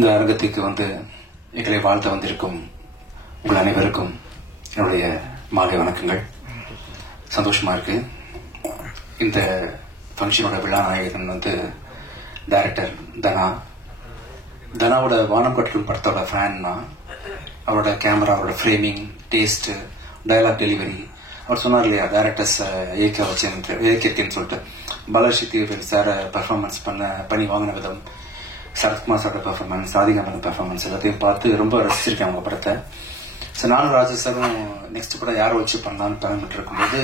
இந்த அரங்கத்துக்கு வந்து எங்களை வாழ்த்த வந்திருக்கும் உங்கள் அனைவருக்கும் என்னுடைய மாலை வணக்கங்கள். சந்தோஷமா இருக்கு. இந்த ஃபங்க்ஷனோட விழா நாயகன் வந்து டைரக்டர் தனாவோட வானம் கட்டலும் படத்தோட ஃபேன்னா அவரோட கேமரா, அவரோட ஃப்ரேமிங், டேஸ்ட், டயலாக் டெலிவரி. அவர் சொன்னார் இல்லையா, டைரக்டர்ஸ் இயக்கியிருக்கேன்னு சொல்லிட்டு பாலசக்தி சாரை பெர்ஃபார்மன்ஸ் பண்ணி வாங்கின விதம், சரத்குமார் சாரோட பெர்ஃபார்மன்ஸ், சாதிகா பண்ண பெர்ஃபார்மன்ஸ் எல்லாத்தையும் பார்த்து ரொம்ப ரசிச்சிருக்கேன் அவங்க படத்தை. ஸோ நானும் ராஜா சாரும் நெக்ஸ்ட் படம் யாரை வச்சு பண்ணலான்னு பண்ணிட்டு இருக்கும்போது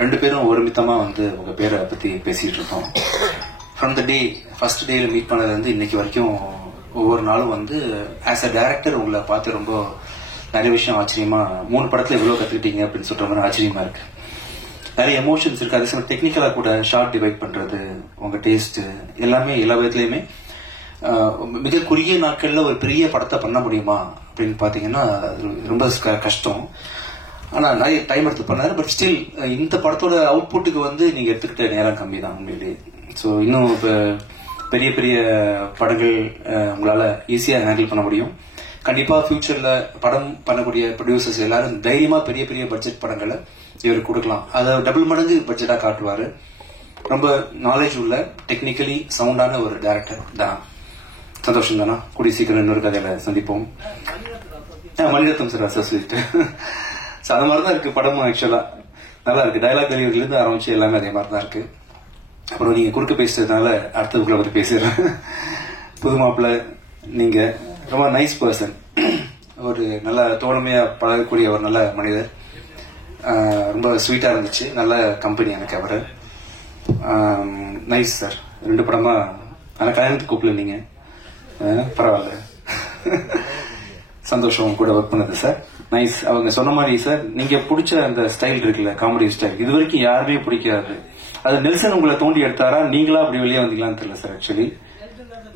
ரெண்டு பேரும் ஒருமித்தமாக வந்து உங்க பேரை பற்றி பேசிட்டு இருக்கோம். ஃப்ரம் த டே ஃபர்ஸ்ட் டேல மீட் பண்ணது வந்து இன்னைக்கு வரைக்கும் ஒவ்வொரு நாளும் வந்து ஆஸ் அ டைரக்டர் உங்களை பார்த்து ரொம்ப நிறைய விஷயம் ஆச்சரியமா, 3 படத்துல இவ்வளவு கத்துக்கிட்டீங்க அப்படின்னு சொல்ற மாதிரி ஆச்சரியமா இருக்கு. நிறைய எமோஷன்ஸ் இருக்கு. அதே சமயம் டெக்னிக்கலா கூட ஷார்ட் டிவைட் பண்றது, உங்க டேஸ்ட் எல்லாமே எல்லா விதத்துலயுமே மிக குறுகிய நாட்கள்ல ஒரு பெரிய படத்தை பண்ண முடியுமா அப்படின்னு பாத்தீங்கன்னா ரொம்ப கஷ்டம். ஆனா நிறைய டைம் எடுத்து பண்ணாரு. பட் ஸ்டில் இந்த படத்தோட அவுட்புட்டுக்கு வந்து நீங்க எடுத்துக்கிட்ட நேரம் கம்மி தான் உண்மையிலேயே. ஸோ இன்னும் பெரிய பெரிய படங்கள் உங்களால ஈஸியா ஹேண்டில் பண்ண முடியும். கண்டிப்பா ஃபியூச்சர்ல படம் பண்ணக்கூடிய ப்ரொடியூசர்ஸ் எல்லாரும் தைரியமா பெரிய பெரிய பட்ஜெட் படங்களை இவருக்கு கொடுக்கலாம். அதை டபுள் மடங்கு பட்ஜெட்டா காட்டுவாரு. ரொம்ப நாலேஜ் உள்ள, டெக்னிக்கலி சவுண்டான ஒரு டைரக்டர் தான். சந்தோஷம் தானா? கூடிய சீக்கிரம் இன்னொரு கதையில சந்திப்போம். Maniratnam sir associate. அது மாதிரிதான் இருக்கு படமும். ஆக்சுவலா நல்லா இருக்கு. டயலாக் டெலிவரில இருந்து ஆரம்பிச்சு எல்லாமே அதே மாதிரி தான் இருக்கு. அப்புறம் நீங்க குறுக்க பேசுறதுனால அடுத்ததுக்குள்ள வந்து பேசுறேன். புது மாப்பிள்ள, நீங்க ரொம்ப நைஸ் பர்சன். ஒரு நல்ல தோழமையா பழகக்கூடிய ஒரு நல்ல மனிதர். ரொம்ப ஸ்வீட்டா இருந்துச்சு. நல்ல கம்பெனி எனக்கு அவரு. Nice sir. 2 படமா ஆனா கல்யாணத்துக்கு கூப்பிடல நீங்க. பரவாயில்ல. சந்தோஷம் கூட ஒர்க் பண்ணது சார். நைஸ். அவங்க சொன்ன மாதிரி சார், நீங்க பிடிச்ச அந்த ஸ்டைல் இருக்குல்ல, காமெடி ஸ்டைல், இது வரைக்கும் யாருமே பிடிக்காது. அது நெல்சன் உங்களை தோண்டி எடுத்தாரா, நீங்களா அப்படி வெளியே வந்தீங்களான்னு தெரியல சார். ஆக்சுவலி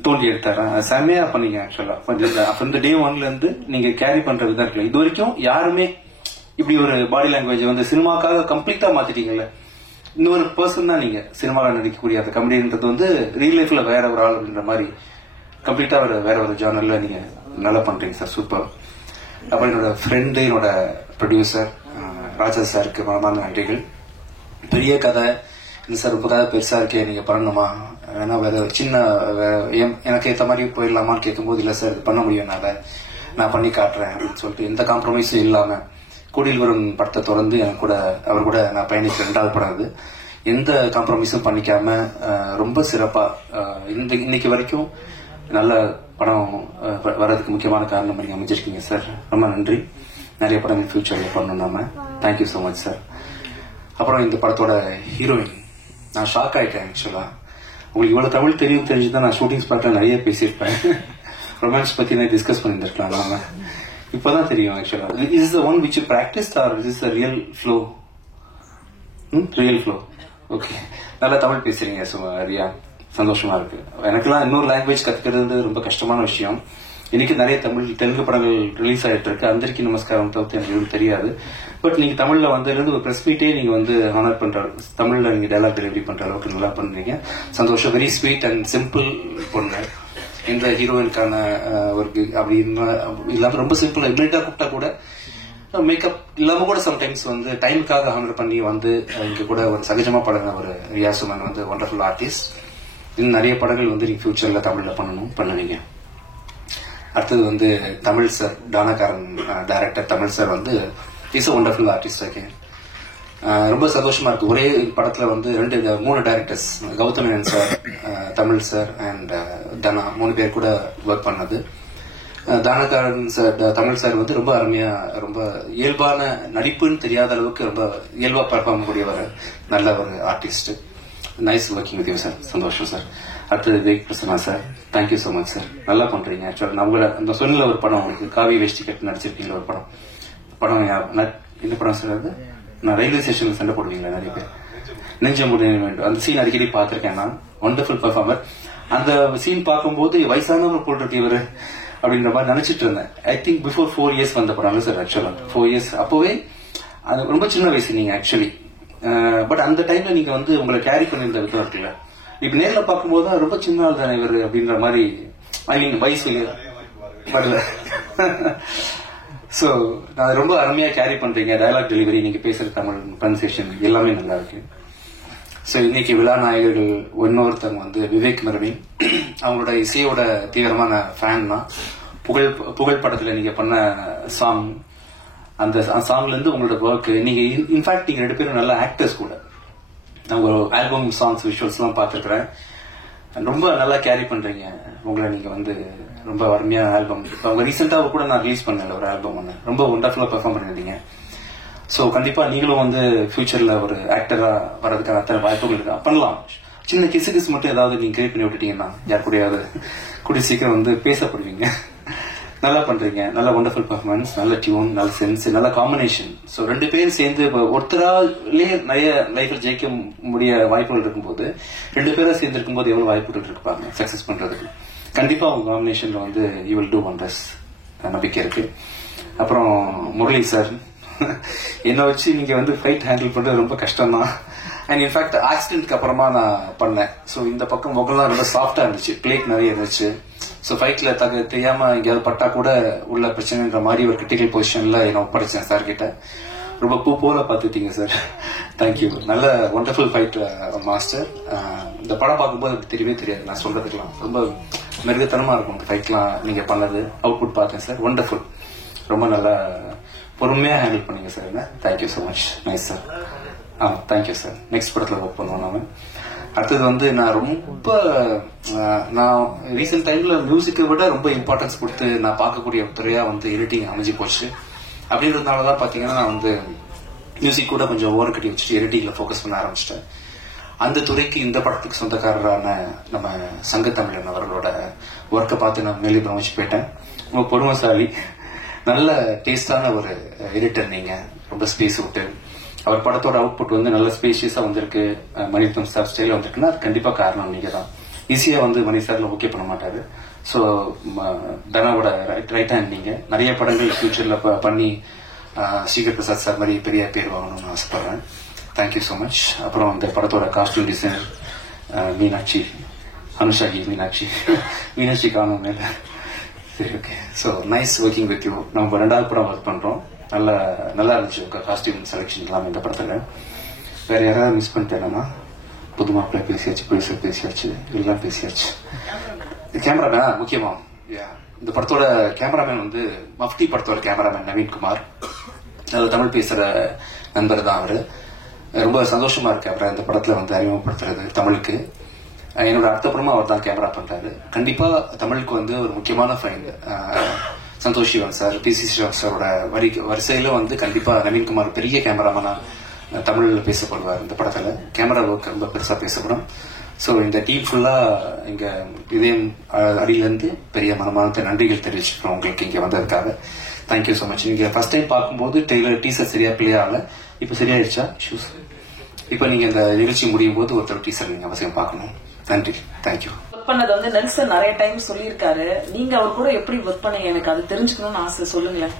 தோண்டி எடுத்தாரா, செம்மையா பண்ணீங்க. ஆக்சுவலா அந்த டே 1ல இருந்து நீங்க கேரி பண்ற விதம் இருக்குல்ல, இது வரைக்கும் யாருமே இப்படி ஒரு பாடி லாங்குவேஜ் வந்து சினிமாக்காக கம்ப்ளீட்டா மாத்திட்டீங்கல்ல. இன்னொரு பர்சன் தான் நீங்க சினிமாவில் நடிக்கக்கூடிய அந்த கமெடின்றது வந்து ரியல் லைஃப்ல வேற ஒரு ஆள் அப்படின்ற மாதிரி கம்ப்ளீட்டா வேற ஒரு ஜானர்ல நீங்க நல்லா பண்றீங்க சார். சூப்பர். அப்புறம் என்னோட ஃப்ரெண்டு, என்னோட ப்ரொடியூசர் ராஜா சாருக்கு மனமார்ந்த நன்றிகள். பெரிய கதை இந்த சார், ரொம்ப கதை பெருசா இருக்கே, நீங்க பண்ணணுமா, வேணா வேற சின்ன எனக்கு ஏற்ற மாதிரி போயிடலாமான்னு கேட்கும்போது, இல்ல சார் இது பண்ண முடியும், நான் பண்ணி காட்டுறேன் அப்படின்னு சொல்லிட்டு எந்த காம்ப்ரமைஸும் இல்லாம கூடியில் வரும் படத்தை தொடர்ந்து எனக்கு கூட அவர் கூட நான் பயணிச்ச 2வது படம் அது. எந்த காம்ப்ரமைஸும் பண்ணிக்காம ரொம்ப சிறப்பா இன்னைக்கு வரைக்கும் நல்ல படம் வர்றதுக்கு முக்கியமான காரணம் நீங்க அமைச்சிருக்கீங்க சார். ரொம்ப நன்றி. நிறைய படம் ஃபியூச்சர்ல பண்ணணும் நாம. Thank you so much sir. அப்புறம் இந்த படத்தோட ஹீரோயின், நான் ஷாக் ஆயிட்டேன். ஆக்சுவலா உங்களுக்கு இவ்வளவு தமிழ் தெரிஞ்சுதான் நான் ஷூட்டிங் ஸ்பாட்ல நிறைய பேசியிருப்பேன். ரொமான்ஸ் பத்தி நான் டிஸ்கஸ் பண்ணிருக்கலாம் நாம. இப்பதான் தெரியும். Actually is the one which you practice or is the real flow? Real flow. Okay. நல்லா தமிழ் பேசுறீங்க. ரியா, சந்தோஷமா இருக்கு. எனக்கெல்லாம் இன்னொரு லாங்குவேஜ் கத்துக்கிறது ரொம்ப கஷ்டமான விஷயம். இன்னைக்கு நிறைய தெலுங்கு படங்கள் ரிலீஸ் ஆயிட்டு இருக்கு. அந்தரிக்கு நமஸ்காரம் தவிர்த்து எனக்கு தெரியாது. பட் நீங்க தமிழ்ல வந்ததுலேருந்து ஒரு பிரஸ் மீட்டே நீங்க வந்து ஆனர் பண்ற, தமிழ்ல நீங்க டயலாக் டெலிவரி பண்ற அளவுக்கு நல்லா பண்றீங்க. சந்தோஷம். வெரி ஸ்வீட் அண்ட் சிம்பிள் பொண்ணு. இந்த ஹீரோயினுக்கான ஒரு அப்படி இல்லாம ரொம்ப சிம்பிள், இமீடியட்டா கூப்பிட்டா கூட மேக்கப் இல்லாம கூட சம்டைம்ஸ் வந்து டைமுக்காக ஹானர் பண்ணி வந்து இங்க கூட ஒரு சகஜமா பழகின ஒரு ரியா சுமன் வந்து ஒண்டர்ஃபுல் ஆர்டிஸ்ட். இன்னும் நிறைய படங்கள் வந்து நீங்க ஃபியூச்சர்ல தமிழ்ல பண்ணுவீங்க. அடுத்தது வந்து Tamil sir, Taanakkaran director Tamil sir வந்து இஸ் ஒண்டர்ஃபுல் ஆர்டிஸ்ட். ஓகே, ரொம்ப சந்தோஷமா இருக்கு. ஒரே படத்துல வந்து 3 directors, Gautham Menon sir, Tamil sir and Dhana 3 பேர் கூட ஒர்க் பண்ணது. தானக்காரன் சார், தமிழ் சார் வந்து ரொம்ப அருமையா, ரொம்ப இயல்பான நடிப்புன்னு தெரியாத அளவுக்கு ரொம்ப இயல்பா பர்ஃபார்ம் கூடிய ஒரு நல்ல ஒரு artist. Nice working with you sir. சந்தோஷம் சார். அடுத்தது தேக் Prasanna sir, thank you so much sir. நல்லா பண்றீங்க. ஆக்சுவலா நம்மள அந்த சொன்ன ஒரு படம் உங்களுக்கு காவி வேஷ்டி கட்டு நடிச்சிருக்கீங்களா ஒரு படம் என்ன படம் சார் அது? நான் ரயில்வே ஸ்டேஷன்ல சண்டை போடுவீங்களா நிறைய பேர், நெஞ்சம் வேண்டும். அந்த சீன் அடிக்கடி பார்த்திருக்கேன் நான். Wonderful performer. அந்த சீன் பார்க்கும்போது வயசானவர் போல் இருக்கு இவரு அப்படின்ற மாதிரி நினைச்சிட்டு இருந்தேன். ஐ திங்க் பிஃபோர் 4 years வந்த படம் சார். ஆக்சுவலா 4 years அப்பவே அது ரொம்ப சின்ன வயசு நீங்க ஆக்சுவலி. பட் அந்த டைம்ல நீங்க வந்து உங்களை கேரி பண்ணிருந்த விதம் இருக்குல்ல, இப்ப நேரில் பார்க்கும்போது ரொம்ப சின்ன ஆள் தானே இவர் அப்படின்ற மாதிரி ஐ மீன் வயசு வரல. ஸோ நான் ரொம்ப அருமையாக கேரி பண்றீங்க. டயலாக் டெலிவரி, நீங்க பேசுற தமிழ் ப்ரொனன்சியேஷன் எல்லாமே நல்லா இருக்கு. ஸோ இன்னைக்கு விழா நாயகர்கள் இன்னொருத்தவங்க வந்து விவேக் மெர்வின். அவங்களோட இசையோட தீவிரமான ஃபேன் தான். புகழ் படத்துல நீங்க பண்ண சாங், அந்த சாங்ல இருந்து உங்களோட ஒர்க், நீங்க இன்ஃபேக்ட் நீங்க 2 பேரும் நல்ல ஆக்டர்ஸ் கூட. நான் ஒரு ஆல்பம் சாங்ஸ் விஷுவல்ஸ் எல்லாம் பார்த்துருக்கிறேன். ரொம்ப நல்லா கேரி பண்றீங்க உங்களை. நீங்க வந்து ரொம்ப அருமையான ஆல்பம். அவங்க ரீசெண்டா கூட நான் ரிலீஸ் பண்ணல ஒரு ஆல்பம் ஒன்று, ரொம்ப ஒண்டர்ஃபுல்லா பெர்ஃபார்ம் பண்ணிருந்தீங்க. ஸோ கண்டிப்பா நீங்களும் வந்து ஃபியூச்சர்ல ஒரு ஆக்டரா வர்றதுக்கான அத்தனை வாய்ப்புகள் இருக்கு, பண்ணலாம். சின்ன கிசு மட்டும் ஏதாவது நீங்க கிரியேட் பண்ணி விட்டுட்டீங்கன்னா யார் கூடயாவது கூடிய சீக்கிரம் வந்து பேசப்படுவீங்க. நல்லா பண்றீங்க, நல்ல ஒண்டர்ஃபுல் பெர்ஃபார்மன்ஸ், நல்ல டியூன், நல்ல சென்ஸ், நல்ல காம்பினேஷன். ஸோ 2 பேரும் சேர்ந்து ஒருத்தராலே நிறைய லைஃப்ல ஜெயிக்க முடிய வாய்ப்புகள் இருக்கும்போது 2 பேரும் சேர்ந்து இருக்கும்போது எவ்வளவு வாய்ப்புகள் இருப்பாங்க சக்சஸ் பண்றதுக்கு. கண்டிப்பா உங்க காம்பினேஷன்ல வந்து யூ வில் டூ ஒண்டர்ஸ், நம்பிக்கை இருக்கு. அப்புறம் முரளி சார், என்ன வச்சு நீங்க வந்து ஃபைட் ஹேண்டில் பண்றது ரொம்ப கஷ்டம் தான். அண்ட் இன்ஃபேக்ட் ஆக்சிடென்ட்க்கு அப்புறமா நான் பண்ணேன். ஸோ இந்த பக்கம் முகம்லாம் ரொம்ப சாஃப்டா இருந்துச்சு, பிளேட் நிறைய இருந்துச்சு. ஸோ ஃபைட்ல தெரியாம எங்கேயாவது பட்டா கூட உள்ள பிரச்சனைன்ற மாதிரி ஒரு கிரிட்டிக்கல் பொசிஷன்ல என்ன ஒப்படைச்சேன் சார் கிட்ட. ரொம்ப பூ போல பாத்துட்டீங்க சார், தேங்க்யூ. நல்ல ஒண்டர்ஃபுல் ஃபைட் மாஸ்டர். இந்த படம் பார்க்கும்போது தெரியவே தெரியாது, நான் சொல்றதுக்கெல்லாம் ரொம்ப மிருகத்தனமா இருக்கும் இந்த ஃபைட்லாம். நீங்க பண்ணது அவுட்புட் பார்த்தேன் சார், ஒண்டர்ஃபுல். ரொம்ப நல்லா பொறுமையா ஹேண்டில் பண்ணீங்க sir. Thank you so much, nice sir. Thank you sir. Next படத்துல ஒர்க் பண்ணுவோம் நாம. அடுத்தது வந்து நான் ரீசெண்ட் டைம்ல மியூசிக்கை விட ரொம்ப இம்பார்ட்டன்ஸ் கொடுத்து நான் பார்க்கக்கூடிய துறையா வந்து எடிட்டிங் அமைஞ்சு போச்சு. அப்படின்றதுனாலதான் பாத்தீங்கன்னா நான் வந்து மியூசிக் கூட கொஞ்சம் ஓவர் கட்டி வச்சுட்டு எடிட்டிங்ல ஃபோக்கஸ் பண்ண ஆரம்பிச்சிட்டேன். அந்த துறைக்கு இந்த படத்துக்கு சொந்தக்காரரான நம்ம சங்கத்தமிழன் அவர்களோட ஒர்க்கை பார்த்து நான் மேலே பிரமிச்சு போயிட்டேன். ரொம்ப பொறுமைசாலி, நல்ல டேஸ்டான ஒரு எடிட்டர் நீங்க. ரொம்ப ஸ்பேஸ் விட்டு அவர் படத்தோட அவுட்புட் வந்து நல்ல ஸ்பேஷியஸா வந்திருக்கு, மணிரத்னம் சார் ஸ்டைல வந்திருக்குன்னா அது கண்டிப்பா காரணம் நீங்க தான். ஈஸியா வந்து மணி சார்ல ஓகே பண்ண மாட்டாரு. ஸோ தனாவோட ரைட் ஹேண்ட் நீங்க. நிறைய படங்கள் ஃபியூச்சர்ல பண்ணி ஸ்ரீகர் பிரசாத் சார் மாதிரி பெரிய பேர் வாங்கணும்னு ஆசைப்படுறேன். Thank you so much. அப்புறம் இந்த படத்தோட காஸ்டியூம் டிசைனர் மீனாட்சி, அனுஷாகி மீனாட்சி காணும் மேல. சரி, okay. So nice working with you. நம்ம 2வது படம் ஒர்க் பண்றோம். நல்லா இருந்துச்சு உங்க காஸ்டியூம் செலக்ஷன் எல்லாம் இந்த படத்துல. வேற யாராவது மிஸ் பண்ணிட்டேன்னா, புது மாப்பிள்ளை பேசியாச்சு, ப்ரொடியூசர் பேசியாச்சு, எல்லாம் பேசியாச்சு. கேமராமேன் முக்கியமா, இந்த படத்தோட கேமராமேன் வந்து மஃப்டி படத்தோட கேமராமேன் நவீன்குமார். தமிழ் பேசுற நண்பர் தான் அவரு. ரொம்ப சந்தோஷமா இருக்கு அவரை இந்த படத்துல வந்து அறிமுகப்படுத்துறது தமிழுக்கு. என்னோட அர்த்தப்புறமா அவர் தான் கேமரா பண்றாரு. கண்டிப்பா தமிழுக்கு வந்து ஒரு முக்கியமான file Santosh Sivan sir, PC Sriram சாரோட வரிசையில வந்து கண்டிப்பா நவீன்குமார் பெரிய கேமராமேனா தமிழ்ல பேசப்படுவார். இந்த படத்துல கேமரா ஒர்க் ரொம்ப பெருசா பேசப்படும். ஸோ இந்த டீம் ஃபுல்லா இங்க இதயம் அடியிலிருந்து பெரிய மனமான நன்றிகள் தெரிவிச்சுக்கிறோம் உங்களுக்கு இங்க வந்ததுக்காக. Thank you so much. நீங்க ஃபர்ஸ்ட் டைம் பார்க்கும்போது டீசர் சரியா பிளே ஆகல, இப்ப சரியாயிடுச்சா ஷூஸ்? இப்ப நீங்க இந்த நிகழ்ச்சி முடியும் போது ஒருத்தர் டீசர் நீங்க அவசியம் பார்க்கணும். நன்றி, தேங்க்யூ. ஒர்க் பண்ணது வந்து நெல்சன் நிறைய டைம் சொல்லியிருக்காரு. நீங்க அவர் கூட எப்படி ஒர்க் பண்ணீங்க, எனக்கு அது தெரிஞ்சுக்கணும்னு ஆசை, சொல்லுங்களேன்.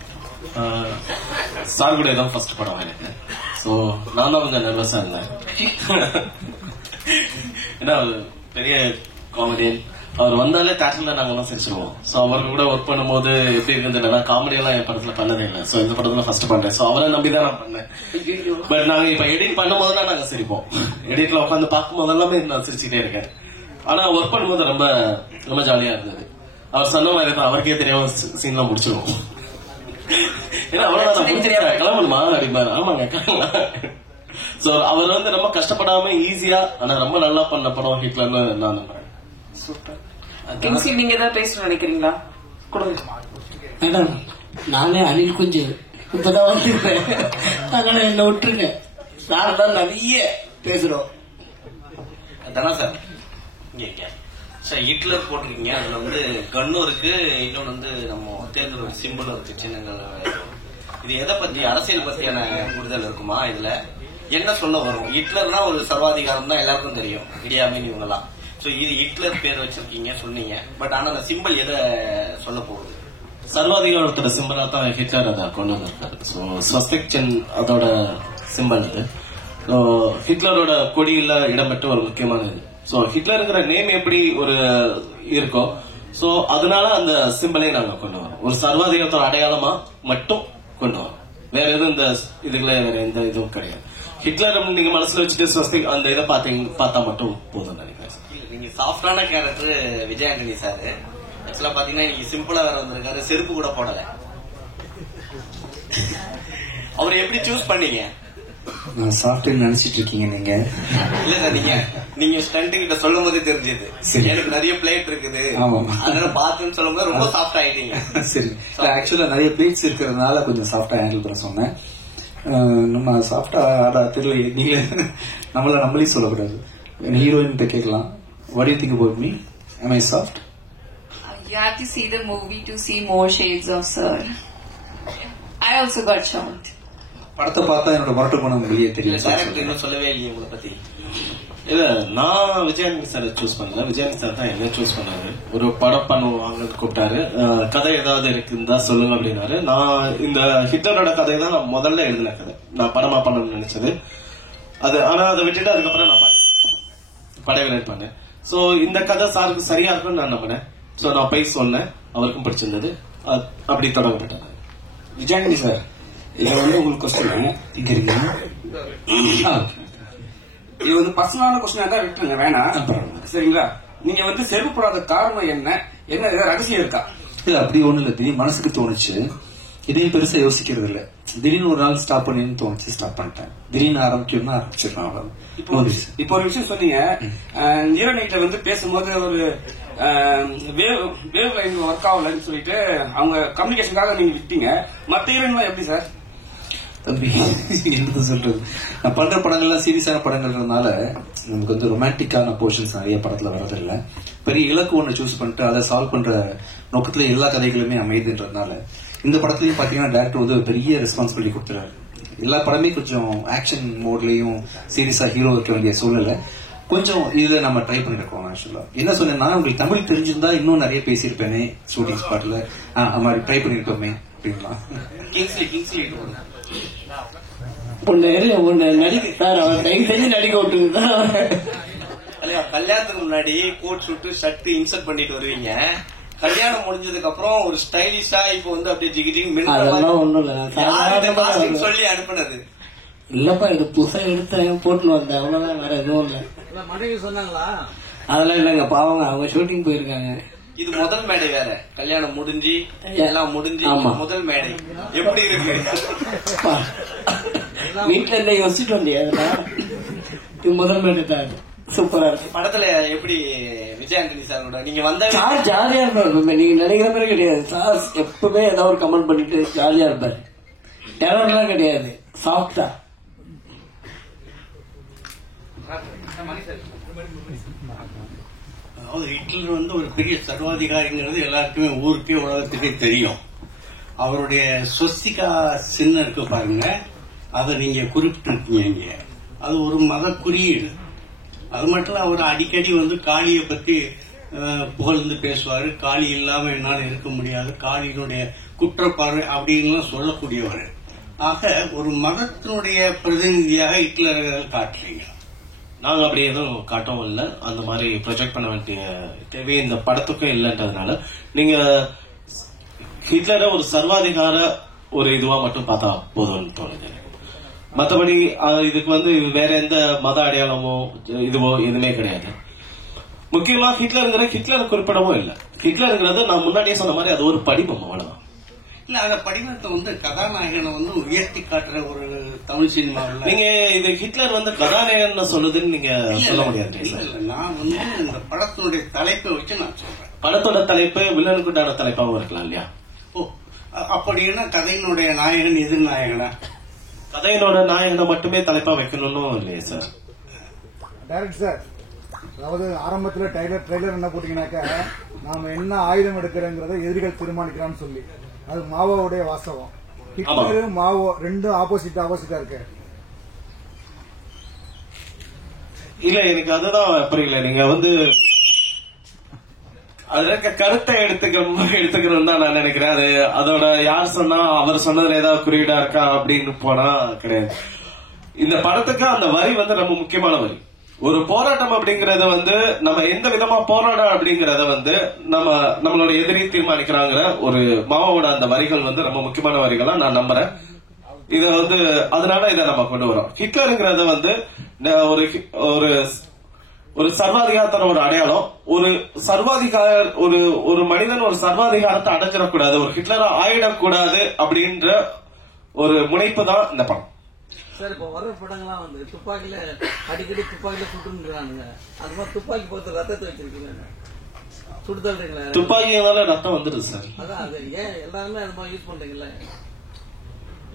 சார் கூட இதான் ஃபர்ஸ்ட் படம் எனக்கு. ஸோ நான் தான் கொஞ்சம் நர்வஸா இருந்தேன். ஏன்னா பெரிய காமெடியன், அவர் வந்தாலே தேட்டர்ல நாங்க எல்லாம் சிரிச்சிருவோம். ஸோ அவருக்கு கூட ஒர்க் பண்ணும்போது எப்படி இருக்குன்னு காமெடி எல்லாம் என் படத்துல பண்ணதே இல்லை. ஸோ இந்த படத்துல ஃபர்ஸ்ட் பண்றேன். ஸோ அவரை நம்பிதான் நான் பண்ணேன். பட் நாங்க இப்ப எடிட் பண்ணும் போதெல்லாம் நாங்க சிரிப்போம். எடிட்ல உட்காந்து பார்க்கும் போதெல்லாமே நான் சிரிச்சுட்டே இருக்கேன். ஆனா ஒர்க் பண்ணும்போது ரொம்ப ரொம்ப ஜாலியா இருந்தது. அவர் சொன்ன மாதிரி தான், அவருக்கே தெரியாம சீன்லாம் முடிச்சிருவோம். ஏன்னா அவ்வளவுதான் கிளம்பணுமா அப்படிம்பாரு. ஆமாங்க கிளம்பலாம். சோ அவர் வந்து ரொம்ப கஷ்டப்படாம ஈஸியா ஆனா ரொம்ப நல்லா பண்ண படம் ஹிட்லர்னு நான் நம்புறேன். கிங்ஸ்லி, நீங்க ஏதாவது பேசணும்னு நினைக்கிறீங்களா? கொடுங்க மேடம். நானே அணில் குஞ்சு இப்பதான் வந்துருக்கேன், அதனால என்ன விட்டுருங்க. நான் தான் நிறைய பேசுறோம். அதானா சார் சார் ஹிட்லர் போட்டிருக்கீங்க, அதுல வந்து கன்னும் இருக்கு, இன்னொன்னு வந்து நம்ம தேர்தல் ஒரு சிம்பிளும் இருக்கு, சின்னங்கள். இது எதை பத்தி, அரசியல் பத்தியான புரிதல் இருக்குமா? இதுல என்ன சொல்ல வரும்? ஹிட்லர்னா ஒரு சர்வாதிகாரம் தான் எல்லாருக்கும் தெரியும், இடியாமின் இவங்கெல்லாம். சோ இது ஹிட்லர் பேர் வச்சிருக்கீங்க சொன்னீங்க, பட் ஆனா அந்த சிம்பிள் எதை சொல்ல போகுது? சர்வாதிகாரத்தோட சிம்பிளா தான் ஹிட்லர் அதை கொண்டு வந்திருக்காரு. ஸோ சஸ்பெக்ஷன் அதோட சிம்பிள் அது. ஹிட்லரோட கொடியில இடம்பெற்ற ஒரு முக்கியமான இது. ஸோ ஹிட்லருங்கிற நேம் எப்படி ஒரு இருக்கோ, சோ அதனால அந்த சிம்பிளை நாங்க கொண்டு வரோம். ஒரு சர்வாதிகாரத்தோட அடையாளமா மட்டும் கொண்டு வரோம். வேற எதுவும் இந்த இதுல வேற எந்த இதுவும் கிடையாது. ஹிட்லர் நீங்க மனசுல வச்சுட்டு அந்த இதை பார்த்தா மட்டும் போதும் நினைக்கிறேன். நீங்க சாஃப்டான கேரக்டர் விஜய் ஆண்டனி சார். ஆக்சுவலா பாத்தீங்கன்னா நீங்க சிம்பிளா வேற வந்திருக்காரு, செருப்பு கூட போடல. அவரை எப்படி சூஸ் பண்ணீங்க? சாஃப்ட்வேர் நினைச்சிட்டு இருக்கீங்க நீங்க? இல்ல சார், நீங்க ஸ்டண்ட் கிட்ட சொல்லும் போதே தெரிஞ்சது எனக்கு நிறைய பிளேட் இருக்குது, அதனால பாத்துன்னு சொல்லும் போது ரொம்ப சாஃப்ட் ஆயிட்டீங்க. சரி, ஆக்சுவலா நிறைய பிளேட்ஸ் இருக்கிறதுனால கொஞ்சம் சாஃப்டா ஹேண்டில் பண்ண சொன்னேன். நம்ம சாஃப்டா ஆடா தெரியல, நீங்க நம்மளே சொல்லக்கூடாது. ஹீரோயின் கிட்ட கேட்கலாம். What do you think about me? Am I soft? You have to see the movie to see more shades of sir. I also got shocked. படத்தை பார்த்தா என்னோட மரட்டு பணம் வெளியே தெரியும். இன்னும் சொல்லவே இல்லையே உங்களை பத்தி. இல்ல, நான் விஜயானி சார் சூஸ் பண்ணல, விஜயானி சார் தான் என்ன சூஸ் பண்ணாரு. ஒரு படம் பண்ணுவாங்க கூப்பிட்டாரு, கதை ஏதாவது இருக்குன்னு தான் சொல்லுங்க அப்படின்னாரு. நான் இந்த ஹிட்லரோட கதை தான் நான் முதல்ல எழுதின கதை, நான் படமா பண்ணணும்னு நினைச்சது அது. ஆனா அதை விட்டுட்டு அதுக்கப்புறம் நான் படையலை பண்ணேன். சோ இந்த கதை சாருக்கு சரியா இருக்கும்னு நான் நம்பினேன். சோ நான் போய் சொன்னேன், அவருக்கும் பிடிச்சிருந்தது, அப்படி தொடங்கப்பட்டது. விஜயானி சார், இது உங்களுக்கு கொஸ்டின் இங்க இருக்கு. இது பர்சனலான கொஸ்டினா தான் விட்டுருங்க, வேணாம் சரிங்களா? நீங்க செருப்பு போடாத காரணம் என்ன ரகசியம் இருக்கா? இல்ல அப்படி ஒண்ணு இல்ல, திடீர்னு மனசுக்கு தோணுச்சு. இதையும் பெருசா யோசிக்கிறது இல்ல. திடீர்னு ஒரு நாள் ஸ்டாப் பண்ணு தோணுச்சு, ஸ்டாப் பண்ணிட்டேன். திடீர்னு ஆரம்பிக்கணும்னா ஆரம்பிச்சிடலாம். இப்போ ஒரு விஷயம் சொன்னீங்க, ஜீரோ நைட்ல பேசும்போது ஒரு வேவ் லைன் ஒர்க் ஆகலன்னு சொல்லிட்டு அவங்க கம்யூனிகேஷனுக்காக நீங்க விட்டீங்க. மத்த ஹீரோயின் எப்படி சார்? என்ன சொல்றது, நான் பண்ற படங்கள்லாம் சீரியஸான படங்கள்னால நமக்கு ரொமான்டிக்கான போர்ஷன்ஸ் நிறைய படத்துல வரதில்லை. பெரிய இலக்கு ஒண்ணு சூஸ் பண்ணிட்டு அதை சால்வ் பண்ற நோக்கத்துல எல்லா கதைகளுமே அமைதுன்றதுனால இந்த படத்துலயும் பாத்தீங்கன்னா டேரக்டர் பெரிய ரெஸ்பான்சிபிலிட்டி கொடுத்துறாரு. எல்லா படமே கொஞ்சம் ஆக்ஷன் மோட்லயும் சீரியஸா ஹீரோ இருக்க வேண்டிய சூழ்நிலை கொஞ்சம் இதுல நம்ம ட்ரை பண்ணிருக்கோம். ஆக்சுவலா என்ன சொன்னேன்னா, உங்களுக்கு தமிழ் தெரிஞ்சிருந்தா இன்னும் நிறைய பேசியிருப்பேனே ஷூட்டிங் ஸ்பாட்ல, அது மாதிரி ட்ரை பண்ணிருக்கோமே அப்படின்னா. கல்யாணத்துக்கு முன்னாடி கோட் ஷூட் ஷர்ட் இன்சர்ட் பண்ணிட்டு வருவீங்க, கல்யாணம் முடிஞ்சதுக்கு அப்புறம் ஒரு ஸ்டைலிஷா இப்போ அப்படியே ஜிகிஜிங் சொல்லி அனுப்புனது இல்லப்பா. இது புதுசா எடுத்தேன், போட்டு வந்தேன், அவ்வளவுதான், வேற எதுவும் இல்ல. மனைவி சொன்னாங்களா? அதெல்லாம் இல்லங்க, பாவங்க, அவங்க ஷூட்டிங் போயிருக்காங்க. இது முதல் மேடை வேற, கல்யாணம் முடிஞ்சு எல்லாம் முடிஞ்சு முதல் மேடை எப்படி இருக்கு? வீட்டுல இருந்த யோசிச்சுட்டு வந்தியா? இது முதல் மேடை தான், சூப்பரா இருக்கு. படத்துல எப்படி விஜய் ஆண்டனி சாரோட நீங்க வந்த சார் ஜாலியா இருப்பாரு. நீங்க நினைக்கிற மாதிரி கிடையாது. சார் எப்பவுமே ஏதாவது ஒரு கமெண்ட் பண்ணிட்டு ஜாலியா இருப்பாரு. டெரர்லாம் கிடையாது, சாஃப்டா. ஹிட்லர் ஒரு பெரிய சர்வாதிகாரிங்கிறது எல்லாருக்குமே ஊருக்கே உலகத்துக்கே தெரியும். அவருடைய ஸ்வஸ்திகா சின்னம் இருக்கு பாருங்க, அதை நீங்க குறிப்பிட்டிருக்கீங்க. அது ஒரு மத குறியீடு. அது மட்டும் இல்ல, அவர் அடிக்கடி காளியை பத்தி புகழ்ந்து பேசுவாரு. காளி இல்லாம என்னால இருக்க முடியாது, காளியினுடைய குற்றப்பாடு அப்படின்னு சொல்லக்கூடியவர். ஆக ஒரு மதத்தினுடைய பிரதிநிதியாக ஹிட்லர் காட்டுறீங்க. நாங்க அப்படி எதுவும் காட்டவும் இல்லை, அந்த மாதிரி ப்ரொஜெக்ட் பண்ண வேண்டிய தேவை இந்த படத்துக்கும் இல்லைன்றதுனால நீங்க ஹிட்லரை ஒரு சர்வாதிகார ஒரு இதுவா மட்டும் பார்த்தா போதும்னு தோணுது. மற்றபடி இதுக்கு வேற எந்த மத அடையாளமோ இதுவோ எதுவுமே கிடையாது. முக்கியமா ஹிட்லர் குறிப்பிடவும் இல்லை. ஹிட்லருங்கிறது நான் முன்னாடியே சொன்ன மாதிரி அது ஒரு படிமம், அவ்வளவுதான். இல்ல, அந்த படிமத்தை கதாநாயகனை உயர்த்தி காட்டுற ஒரு தமிழ் சினிமாவில் நீங்க இது ஹிட்லர் கதாநாயகன் சொல்லுதுன்னு நீங்க சொல்ல முடியாது. நான் இந்த படத்தினுடைய தலைப்பை வச்சு நான் சொல்றேன். படத்தோட தலைப்பு வில்லனுக்குண்டான தலைப்பாவும் இருக்கலாம் இல்லையா? ஓ, அப்படின்னா கதையினுடைய நாயகன் எதிர்நாயகனா? கதையினோட நாயகனை மட்டுமே தலைப்பா வைக்கணும்னு இல்லையே சார். டைரக்ட் சார், அதாவது ஆரம்பத்துல ட்ரெய்லர் என்ன போட்டீங்கன்னாக்கா, நாம என்ன ஆயுதம் எடுக்கிறோங்கிறத எதிரிகள் தீர்மானிக்கிறான்னு சொல்லி, அது மாவோடைய வாசகம். ஹிட்லர் மாவோ ரெண்டும் ஆப்போசிட்டா இருக்கு. இல்ல, எனக்கு அதுதான் புரியல. நீங்க அதுல கருத்தை எடுத்துக்கணும் தான் நான் நினைக்கிறேன். அது அதோட யார் சொன்னா அவர் சொன்னதுல ஏதாவது குறியீடா இருக்கா அப்படின்னு போனா கிடையாது. இந்த படத்துக்கு அந்த வரி ரொம்ப முக்கியமான வரி. ஒரு போராட்டம் அப்படிங்கறத வந்து நம்ம எந்த விதமா போராடம் அப்படிங்கறத வந்து நம்மளோட எதிரி தீர்மானிக்கிறாங்கிற ஒரு மாவோட அந்த வரிகள் வந்து ரொம்ப முக்கியமான வரிகளா நான் நம்புறேன். இத வந்து அதனால இதை நம்ம கொண்டு வரோம். ஹிட்லருங்கிறத வந்து ஒரு சர்வாதிகாரத்தோட ஒரு அடையாளம். ஒரு ஒரு மனிதன் ஒரு சர்வாதிகாரத்தை அடைஞ்சிடக்கூடாது, ஒரு ஹிட்லரா ஆயிடக்கூடாது அப்படின்ற ஒரு முனைப்பு தான் இந்த படம். சார் இப்ப வர்ற படங்கள்லாம் வந்து துப்பாக்கியில அடிக்கடி துப்பாக்கியில சுட்டுறானுங்க. அது மாதிரி துப்பாக்கி போட்டு ரத்தத்தை வச்சிருக்கீங்க, சுட்டு தள்ளுறீங்களா? துப்பாக்கியால ரத்தம் வந்துருது சார். அதான் அது ஏன் எல்லாருமே அது மாதிரி யூஸ் பண்றீங்கல்ல?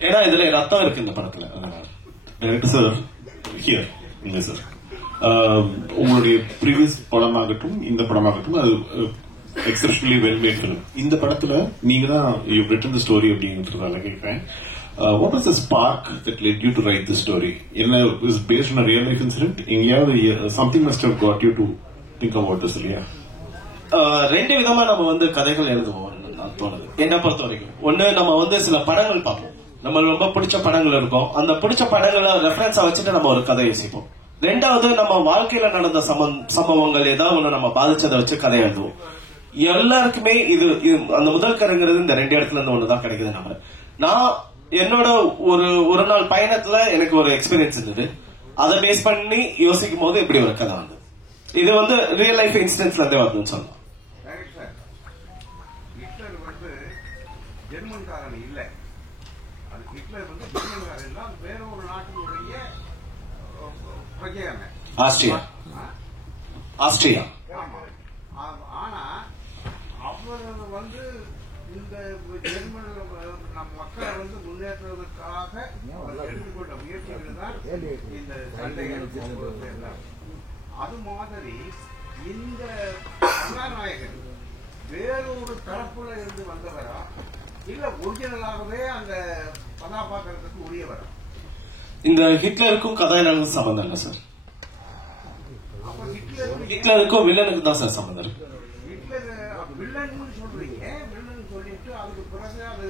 ஏன்னா இதுல ரத்தம் இருக்கு இந்த படத்துல. சார் இல்ல சார், உங்களுடைய ப்ரீவியஸ் படமாகட்டும் இந்த படமாகட்டும் அது எக்ஸப்ஷனலி வெல் மேட் ஃபிலிம். இந்த படத்துல நீங்க தான் யூ ரிட்டன் தி ஸ்டோரி அப்படிங்கிறதுனால கேட்கிறேன். What was the spark that led you to write the story? Is it based on a real life incident? Something must have got you to think about this, இல்லையா? ரெண்டு விதமா நம்ம வந்து கதைகள் எழுதுவோம் நான் தோணுது என்ன பொறுத்த வரைக்கும். ஒண்ணு, நம்ம வந்து சில படங்கள் பார்ப்போம், நம்ம ரொம்ப பிடிச்ச படங்கள் இருக்கும், அந்த பிடிச்ச படங்களை ரெஃபரன்ஸா வச்சுட்டு நம்ம ஒரு கதை யோசிப்போம். ரெண்டாவது, நம்ம வாழ்க்கையில நடந்த சம்பவங்கள் ஏதாவது ஒண்ணு நம்ம பாதிச்சதை வச்சு கதை எழுதுவோம். எல்லாருக்குமே இது அந்த முதல் கருங்கிறது இந்த ரெண்டு இடத்துல இருந்து ஒண்ணுதான் கிடைக்குது. நான் என்னோட ஒரு நாள் பயணத்துல எனக்கு ஒரு எக்ஸ்பீரியன்ஸ் இருந்தது, அதை பேஸ் பண்ணி யோசிக்கும் போது இப்படி ஒரு கதை வந்து இது வந்து ரியல் லைஃப் இன்சிடென்ட்ஸ்ல இருந்தே வருதுன்னு சொல்லலாம். ஹிட்லர் வந்து ஜெர்மன்காரன் இல்ல, அது ஹிட்லர் வந்து ஜெர்மன்காரன் இல்ல, அது வேற ஒரு நாட்டினுடைய பிரஜையான ஆஸ்திரியா. ஆனா அவர் வந்து இந்த ஜெர்மன் மக்களை வந்து முன்னேற்றுவதற்காக எடுத்துக்கொண்ட முயற்சிகள் தான் இந்த சண்டைகள். அது மாதிரி இந்த கதாநாயகன் வேறொரு தரப்புல இருந்து வந்தவரா இல்ல ஒரிஜினலாகவே அந்த கதாபாத்திரத்துக்கு உரியவரா? இந்த ஹிட்லருக்கும் கதாநாயகனுக்கும் சம்பந்தம் இல்லை சார். ஹிட்லருக்கும் வில்லனுக்கு தான் சார் சம்பந்தம் இருக்கு. ஹிட்லர் வில்லன் சொல்றீங்க, வில்லன் சொல்லிட்டு அதுக்கு பிறகு அது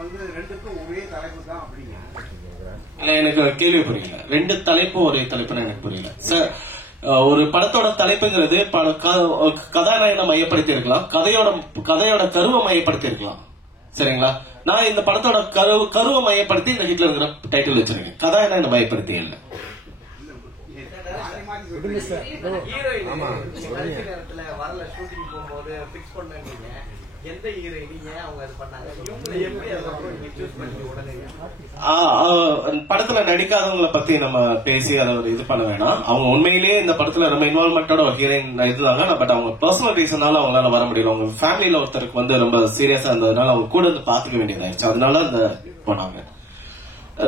வந்து ரெண்டுக்கும் ஒரே தலைப்பு தான் அப்படிங்க. இல்ல, எனக்கு கேள்வி புரியல. ரெண்டு தலைப்பும் ஒரே தலைப்புன்னு எனக்கு புரியல சார். ஒரு படத்தோட தலைப்புங்கிறது கதாநாயகனை மையப்படுத்தி இருக்கலாம், கதையோட கருவை மையப்படுத்தி இருக்கலாம், சரிங்களா? நான் இந்த படத்தோட கருவை மையப்படுத்தி இந்த ஹிட்லருங்கிற டைட்டில் வச்சிருக்கேன், கதாநாயகனை மையப்படுத்தி இல்லை. வரல ஷூட்டிங் போகும்போது பிக்ஸ் பண்ணீங்க எந்த ஹீரோயின் ஏன் அவங்க இது பண்ணாங்க, இவங்களை எப்படி அதுக்கப்புறம் நீங்க சூஸ் பண்ணி உடனே? படத்துல நடிக்காதவங்களை பத்தி நம்ம பேசி அதை ஒரு இது பண்ண வேணாம். அவங்க உண்மையிலேயே இந்த படத்துல ரொம்ப இன்வால்மெண்டோட ஒரு ஹீரோயின் இருந்தாங்க. பட் அவங்க பர்சனல் ரீசனால அவங்களால வர முடியல. அவங்க ஃபேமிலியில ஒருத்தருக்கு வந்து ரொம்ப சீரியஸா இருந்ததுனால அவங்க கூட வந்து பாத்துக்க வேண்டியதாயிருச்சு, அதனால அந்த போனாங்க.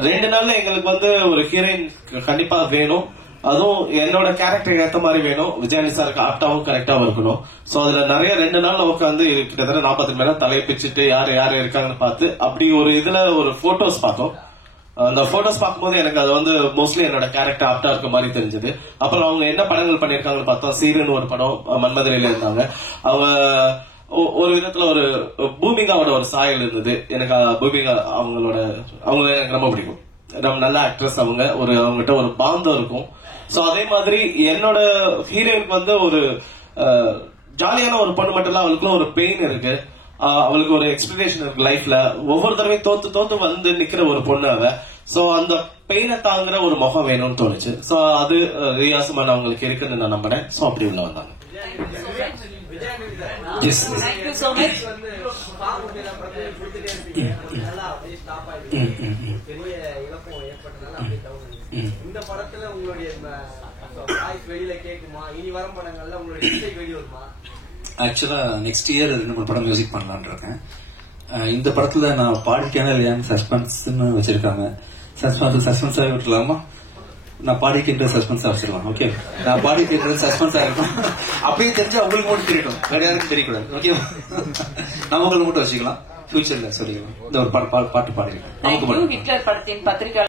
2 நாள்ல எங்களுக்கு வந்து ஒரு ஹீரோயின் கண்டிப்பா வேணும், அதுவும் என்னோட கேரக்டருக்கு ஏற்ற மாதிரி வேணும். விஜயானி சாருக்கு ஆப்டாவும் கரெக்டாவும் இருக்கணும். சோ அதுல நிறைய 2 நாள்ல உட்காந்து கிட்டத்தட்ட 40 மேல தலையை பிச்சுட்டு யாரு இருக்காங்கன்னு பார்த்து அப்படி ஒரு இதுல ஒரு போட்டோஸ் பார்த்தோம். அந்த போட்டோஸ் பார்க்கும்போது எனக்கு அது வந்து மோஸ்ட்லி என்னோட கேரக்டர் ஆப்டா இருக்க மாதிரி தெரிஞ்சது. அப்புறம் அவங்க என்ன படங்கள் பண்ணிருக்காங்கன்னு பார்த்தோம். சீரன் ஒரு படம் மன்மதுரையில இருந்தாங்க. அவங்க ஒரு விதத்துல ஒரு பூமிகாவோட ஒரு சாயல் இருந்தது. எனக்கு பூமிகா அவங்க எனக்கு ரொம்ப பிடிக்கும். ரொம்ப நல்ல ஆக்ட்ரஸ் அவங்க. அவங்ககிட்ட ஒரு பாந்தம் இருக்கும். சோ அதே மாதிரி என்னோட ஹீரோயினுக்கு வந்து ஒரு ஜாலியான ஒரு பொண்ணு மட்டும் இல்ல, அவளுக்குள்ள ஒரு பெயின் இருக்கு, அவளுக்கு ஒரு எக்ஸ்பெக்டேஷன் இருக்கு லைஃப்ல. ஒவ்வொரு தடவையும் தோத்து வந்து நிக்கிற ஒரு பொண்ணு அவ. சோ அந்த பெயினை தாங்குற ஒரு முகம் வேணும்னு தோணுச்சு. சோ அது ரியாசமான அவங்களுக்கு இருக்குன்னு நான் நம்பினேன். சோ அப்படி உள்ள வந்தாங்க. இந்த படத்துல உங்களுடைய வெளியில கேக்குமா? இனி வரும் படங்கள்ல உங்களுடைய வெளியே வருமா? ஆக்சுவலா நெக்ஸ்ட் இயர் 2-3 படம் மியூசிக் பண்ணலான் இருக்கேன். இந்த படத்துல நான் பாடிட்டேனா இல்லையான்னு சஸ்பென்ஸ் வச்சிருக்காங்க. சஸ்பென்ஸா விட்டுலாமா? நான் பாடிக்கின்ற சஸ்பென்ஸா வச்சிருக்கலாம். ஓகே, நான் பாடிக்கின்ற சஸ்பென்ஸா இருக்கும். அப்படியே தெரிஞ்சா உங்களுக்கு மட்டும் தெரியட்டும், வேற யாருக்கும் தெரியக்கூடாது. ஓகே, நம்ம உங்களுக்கு மட்டும் வச்சுக்கலாம். ஃபியூச்சர்ல சொல்லிக்கலாம். இந்த ஒரு பாட்டு பாடிக்கலாம். ஹிட்லர் படத்தின் பத்திரிகை